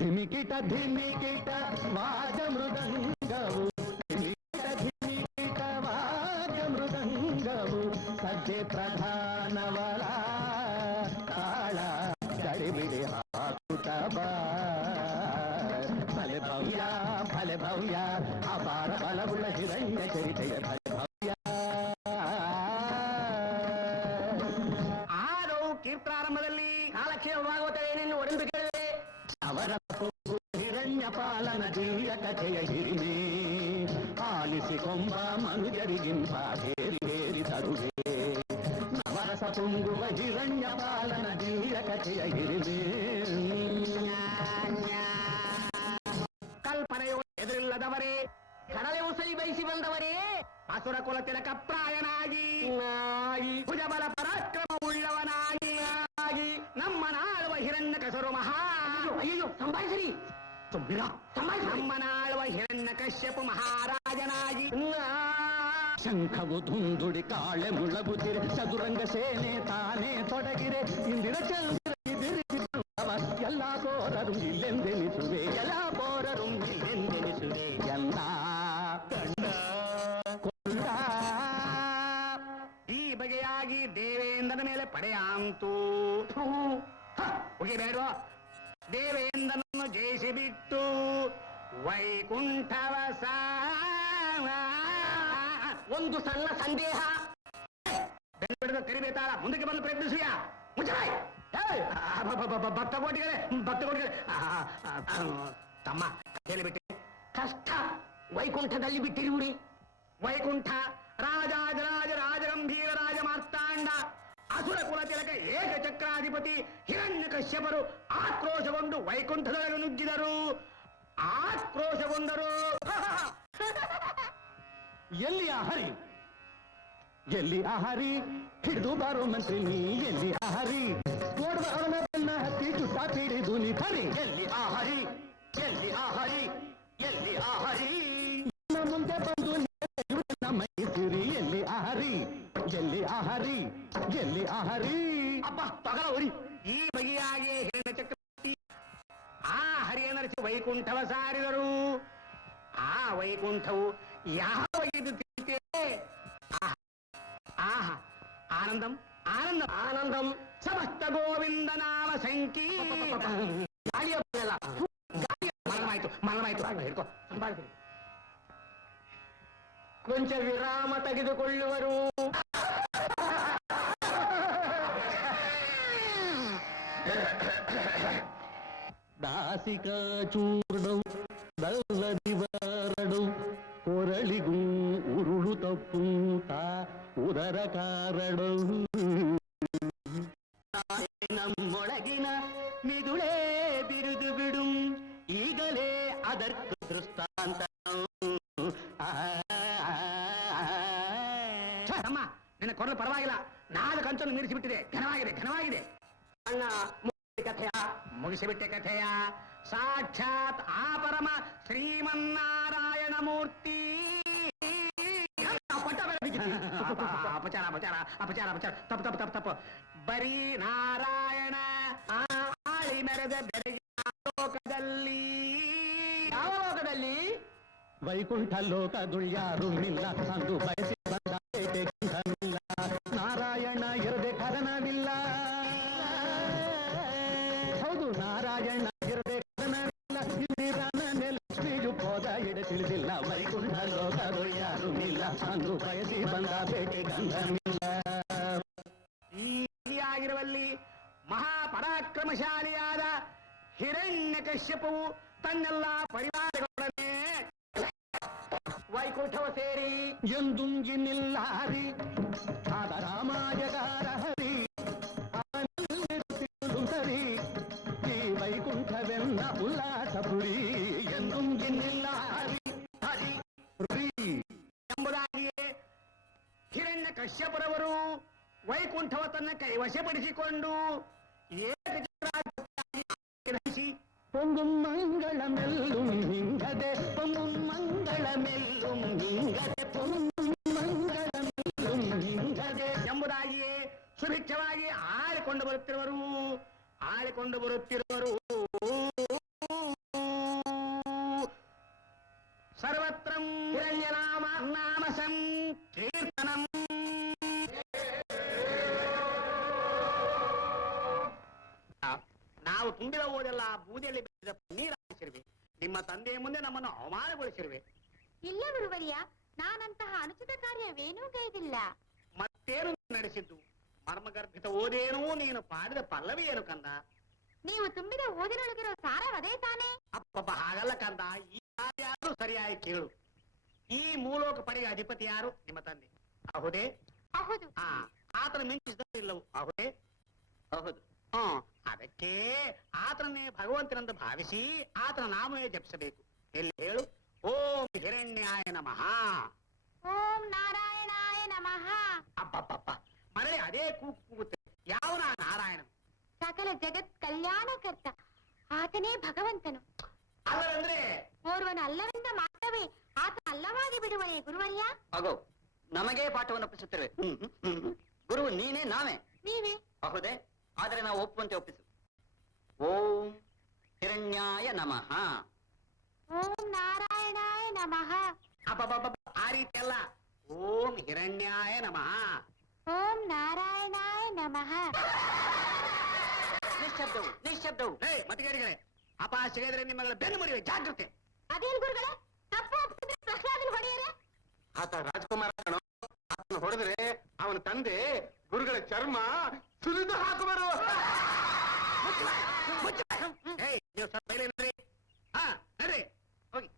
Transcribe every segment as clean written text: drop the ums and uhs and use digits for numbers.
ಧಿಮಿಕಿಟ ಧಿಮಿಕಿಟ ವಾದ ಮೃದಂಗವು, ಧಿಮಿಕಿಟ ಧಿಮಿಕಿಟ ವಾದ ಮೃದಂಗವು, ಸದ್ಯ ಪ್ರಧಾನವರ ತಾಳ ಗಡಿಬಿಡಿ ಹಾಕುತ್ತ ಬಾ. ಭಲೆ ಭವ್ಯ ಭಲೆ ಭವ್ಯ ಅಪಾರ ಬಲವುಳ್ಳ ಹಿರಣ್ಯ ಚರಿತೆಯ ಭಲೆ ಭವ್ಯ. ಆರು ಕೀರ್ತಾರಂಭದಲ್ಲಿ ಕಾಲಕ್ಷೇಮವಾಗುತ್ತದೆ ಏನೆಂದು ಒಡೆದು ಕೇಳಿದೆ. ಅವರ ಹಿರಣ್ಯ ಪಾಲನ ದಿವ್ಯ ಕಥೆಯ ಹಿರಿಮೆ ಆಲಿಸಿಕೊಂಬ ಮನುಜರಿಗಿಂತ ಹೇರಿ ಹೇರಿ ತರುವೆ. ನವರಸ ತುಂಬುವ ಹಿರಣ್ಯ ಪಾಲನ ದಿವ್ಯ ಕಥೆಯ ಹಿರಿಮೆ. ಕಲ್ಪನೆಯು ಎದುರಿಲ್ಲದವರೇ, ಕಡಲೆ ಉಸೈ ಬಯಸಿ ಬಂದವರೇ, ಅಸುರ ಕುಲ ತಿಲಕ ಪ್ರಾಯನಾಗಿ ಭುಜಬಲ ಪರಾಕ್ರಮ ಉಳ್ಳವನಾಗಿ ನಮ್ಮ ನಾಳುವ ಹಿರಣ್ಯ ಕಸರು ಮಹಾ. ಅಯ್ಯೋ ಸಂಭಾಷಿರಿ ನಮ್ಮ ನಾಳುವ ಹಿರಣ್ಯ ಕಶ್ಯಪು ಮಹಾರಾಜನಾಗಿ. ಶಂಖವು ಧುಂದುಡಿ ಕಾಳೆ ಮುಳಗುತ್ತಿರೆ, ಚದುರಂಗ ಸೇನೆ ತಾನೇ ತೊಡಗಿರೆ, ಇಂದಿನ ಚಂದ್ರ ಎಲ್ಲ ಕೋರರು ಇಲ್ಲೆಂದೆನಿಸುವೆ, ಎಲ್ಲ ಕೋರರು ಇಲ್ಲೆಂದೆನಿಸುವೆ. ಎಲ್ಲ ಕಂಡ ಕೊಂಡ ಈ ಬಗೆಯಾಗಿ ದೇವೇಂದ್ರನ ಮೇಲೆ ಪಡೆಯಾಂತು ಹೋಗಿಬೇಡ. ದೇವೇಂದ್ರನನ್ನು ಜಯಿಸಿಬಿಟ್ಟು ವೈಕುಂಠವಸ. ಒಂದು ಸಣ್ಣ ಸಂದೇಹ, ಬೆಳೆದ ಕರಿಬೇತಾಳ ಮುಂದಕ್ಕೆ ಬಂದು ಪ್ರಯತ್ನಿಸುವ ಮುಚ್ಚರಾಯ್. ಭಕ್ತ ಕೋಟಿಗಳೇ ತಮ್ಮ ಹೇಳಿಬಿಟ್ಟೆ. ಕಷ್ಟ ವೈಕುಂಠದಲ್ಲಿ ಬಿಟ್ಟಿರುವುರಿ. ವೈಕುಂಠ ರಾಜಾಜರಾಜ ರಾಜಗಂಭೀರ ರಾಜ ಮಾರ್ತಾಂಡ ಅಸುರ ಕುಲ ತಿಲಕ ಏಕಚಕ್ರಾಧಿಪತಿ ಹಿರಣ್ಯ ಕಶ್ಯಪರು ಆಕ್ರೋಶಗೊಂಡು ವೈಕುಂಠದೊಳಗೆ ನುಗ್ಗಿದರು. ಆಕ್ರೋಶಗೊಂಡರು. ಎಲ್ಲಿ ಆಹರಿ, ಎಲ್ಲಿ ಆಹಾರಿ, ಹಿಡಿದು ಬಾರೋ ಮಂತ್ರಿ ನೀ ಎಲ್ಲಿ ಆಹಾರಿ, ನೋಡುವ ಅವನ ಬೆನ್ನ ಹತ್ತಿ ಚುಟ್ಟ ತೀಡಿದು ನಿಧರಿ. ಎಲ್ಲಿ ಆಹಾರಿ, ಎಲ್ಲಿ ಆಹಾರಿ, ಎಲ್ಲಿ ಆಹಾರಿ, ಮುಂದೆ ಬಂದು ಮೈಸಿರಿ. ಎಲ್ಲಿ ಆಹಾರಿ, ಎಲ್ಲಿ ಆಹಾರಿ, ಎಲ್ಲಿ ಆಹಾರಿ. ಅಪ್ಪ ತಗಲವರಿ. ಈ ಬಗೆಯಾಗಿ ಹಿರಣ್ಯ ಚಕ್ರವರ್ತಿ ಆ ಹರಿಯನರಸಿ ವೈಕುಂಠವ ಸಾರಿದರು. ಆ ವೈಕುಂಠವು ಯಾವ ಇದು ತಿಳಿತೆ. ಆಹಾ ಆನಂದಂ ಆನಂದಂ ಆನಂದಂ ಸಮಸ್ತ ಗೋವಿಂದ ನಾಮ ಸಂಕೀರ್ಣ. ಮನವಾಯ್ತು ಮನವಾಯ್ತು ಹಿಡ್ಕೋ. ಕೊಂಚ ವಿರಾಮ ತೆಗೆದುಕೊಳ್ಳುವರು. ದಾಸಿಕ ಚೂರ್ಣವು ದಲ್ಲದಿವರಡು ಕೊರಳಿಗೂ ಉರುಳು ತಪ್ಪುಂತ ಉದರ ಕಾರಡು. ನಮ್ಮೊಳಗಿನ ಮಿದುಳೇ ಬಿರುದು ಬಿಡು ಈಗಲೇ ಅದರ್ಕ ದೃಷ್ಟಾಂತ. ಅಮ್ಮ ನಿನ್ನ ಕೊರಲು ಪರವಾಗಿಲ್ಲ, ನಾಲ್ಕು ಕಂಚನ್ನು ಮೀರಿಸಿಬಿಟ್ಟಿದೆ. ಘನವಾಗಿದೆ ಘನವಾಗಿದೆ. ಅಣ್ಣ ಕಥೆಯ ಮುಗಿಸಿಬಿಟ್ಟೆ ಕಥೆಯ. ಸಾಕ್ಷಾತ್ ಆ ಪರಮ ಶ್ರೀಮನ್ನಾರಾಯಣ ಮೂರ್ತಿ. ಅಪಚಾರ ಅಪಚಾರ ಅಪಚಾರ ಅಪಚಾರ ತಪ್ಪು ತಪ್ಪು ತಪ್ಪು ತಪ್ಪು. ಬರೀ ನಾರಾಯಣ ಆಳಿ ಮೆರೆದ ಬೆಳಗಿನ ಲೋಕದಲ್ಲಿ. ಯಾವ ಲೋಕದಲ್ಲಿ? ವೈಕುಂಠ ಲೋಕದುಳ್ಯಾರು ಇಲ್ಲ ಅಂದು ಬಯಸಿ ಬಂದ ಗಂಧವಿಲ್ಲ. ನಾರಾಯಣ ಇರದೆ ಕರನವಿಲ್ಲ. ಹೌದು ನಾರಾಯಣ ಇರದೆ ಕರನವಿಲ್ಲ. ಇಂದಿರನ ಲಕ್ಷ್ಮಿಯು ಪೋದ ಎಡೆ ತಿಳಿದಿಲ್ಲ. ವೈಕುಂಠ ಲೋಕದುಳ್ಯಾರು ಇಲ್ಲ ಅಂದು ಬಯಸಿ ಬಂದ ಬೇಟೆ ಗಂಧವಿಲ್ಲ. ಈ ಆಗಿರುವಲ್ಲಿ ಮಹಾಪರಾಕ್ರಮಶಾಲಿಯಾದ ಹಿರಣ್ಯ ಕಶ್ಯಪವು ತನ್ನೆಲ್ಲ ಪರಿವಾರಗಳನ್ನೇ ವೈಕುಂಠವ ಸೇರಿ ಎಂದುಂಗಿನಿಲ್ಲಾರಿ ಆದ ರಾಮಾಯಗಾರ ಹರಿ ಸರಿ ಈ ವೈಕುಂಠವೆನ್ನ ಉಲ್ಲಾಸಪುರಿ. ಎಂದುಂಗಿನಿಲ್ಲಾರಿ ಹರಿ ಎಂಬುದಾಗಿಯೇ ಹಿರಣ್ಯ ಕಶ್ಯಪರವರು ವೈಕುಂಠವ ತನ್ನ ಕೈವಶಪಡಿಸಿಕೊಂಡು ಏಕಚಕ್ರಾಧಿಪತಿ பொங்கும் மங்களமெல்லும் இங்கதே பொங்கும் மங்களமெல்லும் இங்கதே பொங்கும் மங்களமெல்லும் இங்கதே ಎಂಬುದಾಗಿಯೇ ಸುಭಿಕ್ಷವಾಗಿ ಆಳಿಕೊಂಡು ಬರುತ್ತಿರುವರು. ನಾವು ತುಂಬಿದ ಓದೆಲ್ಲ ಬೂದಿಯಲ್ಲಿ ಬಿದ್ದ ನೀರು ಹಾಕಿಸಿರುವೆ. ನಿಮ್ಮ ತಂದೆಯ ಮುಂದೆ ನಮ್ಮನ್ನು ಅವಮಾನಗೊಳಿಸಿರುವೆ. ಇಲ್ಲ ಗುರುವರಿಯ, ನಾನಂತಹ ಅನುಚಿತ ಕಾರ್ಯವೇನೂ ಗೈದಿಲ್ಲ. ಮತ್ತೇನು ನಡೆಸಿದ್ದು? ಮರ್ಮಗರ್ಭಿತ ಓದೇನೂ ನೀನು ಪಾಡಿದ ಪಲ್ಲವಿ ಏನು ಕಂದ? ನೀವು ತುಂಬಿದ ಓದಿನೊಳಗಿರೋ ಸಾರವದೇ ತಾನೇ? ಅಪ್ಪಬ್ಬ ಹಾಗಲ್ಲ ಕಂದ, ಈ ಯಾರು ಸರಿಯಾಗಿ ಕೇಳು. ಈ ಮೂಲೋಕ ಪಡೆಯ ಅಧಿಪತಿ ಯಾರು? ನಿಮ್ಮ ತಂದೆ. ಹೌದೇ? ಹೌದು. ಆತನ ಮಿಂಚಿಸಿಲ್ಲವು. ಹೌದೇ? ಹೌದು. ಅದಕ್ಕೆ ಆತನನ್ನೇ ಭಗವಂತನೆಂದು ಭಾವಿಸಿ ಆತನ ನಾಮವೇ ಜಪಿಸಬೇಕು. ಎಲ್ಲಿ ಹೇಳು? ಓಂ ಹಿರಣ್ಯಾಯ ನಮಃ. ಓಂ ನಾರಾಯಣಾಯ ನಮಃ. ಅಬ್ಬಬ್ಬಬ್ಬ, ಮರಳಿ ಅದೇ ಕೂಗುತ್ತೆ. ಯಾವನ ನಾರಾಯಣ? ಸಕಲ ಜಗತ್ ಕಲ್ಯಾಣಕರ್ತ ಆತನೇ ಭಗವಂತನು. ಅಲ್ಲಂದ್ರೆ ಓರ್ವನ ಅಲ್ಲವೆಂದ ಮಾತ್ರವೇ ಆತ ಅಲ್ಲವಾಗಿ ಬಿಡುವನೇ ಗುರುವರ್ಯ? ಆಗೋ, ನಮಗೆ ಪಾಠವನ್ನು ಒಪ್ಪಿಸುತ್ತಿರುವೆ. ಗುರು ನೀನೇ ನಾವೇ? ನೀವೇ. ಹೌದೇ? ಆದರೆ ನಾವು ಒಪ್ಪುವಂತೆ ಒಪ್ಪಿಸು. ಓಂ ಹಿರಣ್ಯಾಯ ನಮಃ. ಓಂ ನಾರಾಯಣಾಯ ನಮಃ. ಅಬ್ಬಬ್ಬಬ್ಬ, ಆ ರೀತಿ ಅಲ್ಲ. ಓಂ ಹಿರಣ್ಯಾಯ ನಮಃ. ಓಂ ನಾರಾಯಣಾಯ ನಮಃ. ನಿಶ್ಶಬ್ದವು, ನಿಶ್ಶಬ್ದವು. ಮತಗೇರಿಗಳೇ, ಅಪಾಯ ಸಿಗದ್ರೆ ನಿಮ್ಮಗಳ ಬೆನ್ನು ಮುರಿವೆ, ಜಾಗ್ರತೆ. ಅದೇನು ಗುರುಗಳೇ, ತಪ್ಪು ಒಪ್ಪಿದ್ರೆ ಪ್ರಹ್ಲಾದನ ಹೊಡೆಯರೆ? ಆತ ರಾಜಕುಮಾರ ಕಣೋ. ಆತನ ಹೊಡೆದ್ರೆ ಅವನ ತಂದೆ ಗುರುಗಳ ಚರ್ಮ ಸುಲಿದು ಹಾಕುವರು. ನೀವು ಸ್ವಲ್ಪ ನಡ್ರಿ. ನಡ್ರಿ, ಹೋಗಿ.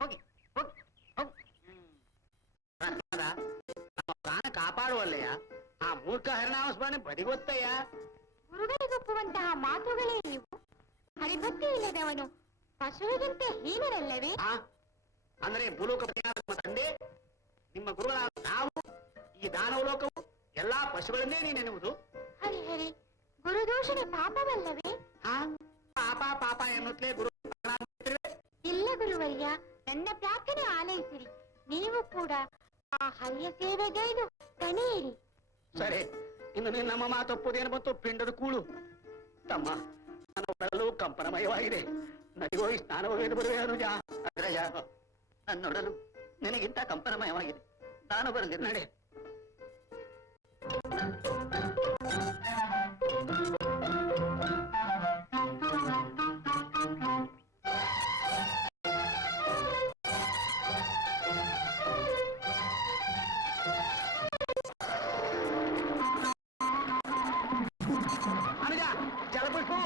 ಹೋಗಿ ಹೋಗಿ ಹೋಗಿ. ಪ್ರಹ್ಲಾದ, ನಮ್ಮ ಪ್ರಾಣ ಕಾಪಾಡುವಲ್ಲಯ್ಯ. ಆ ಮೂರ್ಖ ಹರಿನಾಮಸ್ಮರಣೆ ಬದಿಗೊತ್ತಯ್ಯ. ಗುರುಗಳಿಗೊಪ್ಪುವಂತಹ ಮಾತುಗಳೇ ಇವು. ಹರಿಭಕ್ತಿ ಇಲ್ಲದವನು ಪಶುವಿಗಿಂತ ಹೀನರಲ್ಲವೇ? ಅಂದ್ರೆ ಭೂಲೋಕಪತಿಯಾದ ನಮ್ಮ ತಂದೆ, ನಿಮ್ಮ ಗುರುಗಳಾದ ನಾವು, ಈ ದಾನವಲೋಕವು ಎಲ್ಲಾ ಪಶುಗಳನ್ನೇ ನೀನೆನ್ನುವುದು. ಹರಿಹರಿ, ಗುರುದೋಷಣ ಪಾಪವಲ್ಲವೇ? ಪಾಪ ಪಾಪ ಎನ್ನುತ್ತಲೇ ಗುರು. ಇಲ್ಲ ಗುರುವರ್ಯ, ನನ್ನ ಪ್ರಾರ್ಥನೆ ಆಲೈಸಿರಿ. ನೀವು ಕೂಡ ಆ ಹರಿಯ ಸೇವೆಗೈದು ತನೆಯಿರಿ. ಸರಿ, ಇನ್ನು ನಮ್ಮ ಮಾತೊಪ್ಪುದೇನು ಬಂತು? ಪಿಂಡದ ಕೂಳು. ತಮ್ಮ, ನನ್ನ ಒಡಲು ಕಂಪನಮಯವಾಗಿದೆ. ನದಿಗೋಗಿ ಸ್ನಾನ ಒಗೆದು ಬರುವೆ ಅನುಜ. ಅಗ್ರಜ, ನನ್ನೊಡಲು ನಿನಗಿಂತ ಕಂಪನಮಯವಾಗಿದೆ. ನಾನು ಬರಲಿಲ್ಲ, ನಡೆ. ಅನುಜ, ಜಲಪುಷ್ಪು.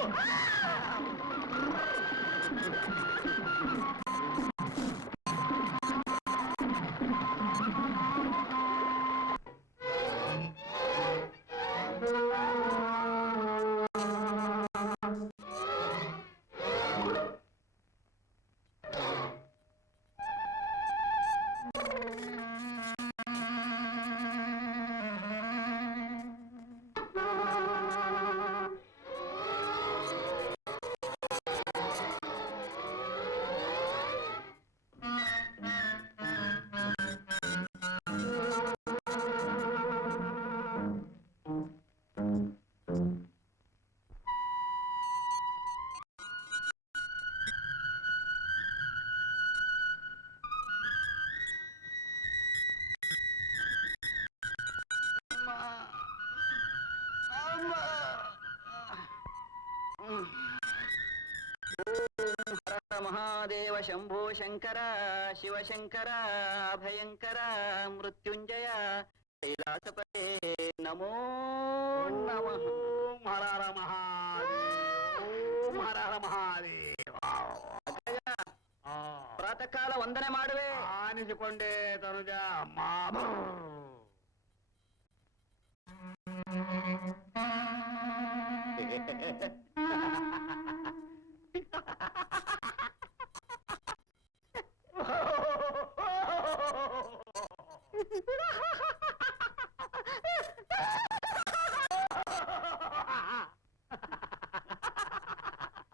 ಮಹಾದೇವ ಶಂಭೋ ಶಂಕರ ಶಿವಶಂಕರ ಅಭಯಂಕರ ಮೃತ್ಯುಂಜಯ ಕೈಲಾಸಪತೆ ನಮೋ ನಮಃ. ಹರ ಮಹಾದೇವ. ಓಂ ಹರ ಮಹಾದೇವ. ಪ್ರಾತಃ ಕಾಲ ವಂದನೆ ಮಾಡುವೆ. ಆನಿಸಿಕೊಂಡೆ ತನುಜ. ಮಾಮ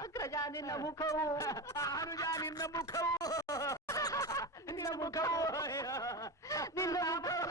ಅಗ್ರಜ, ನಿನ್ನ ಮುಖವು, ಅನುಜ, ನಿನ್ನ ಮುಖವು, ನಿನ್ನ ಮುಖವು, ನಿನ್ನ ಮುಖವು.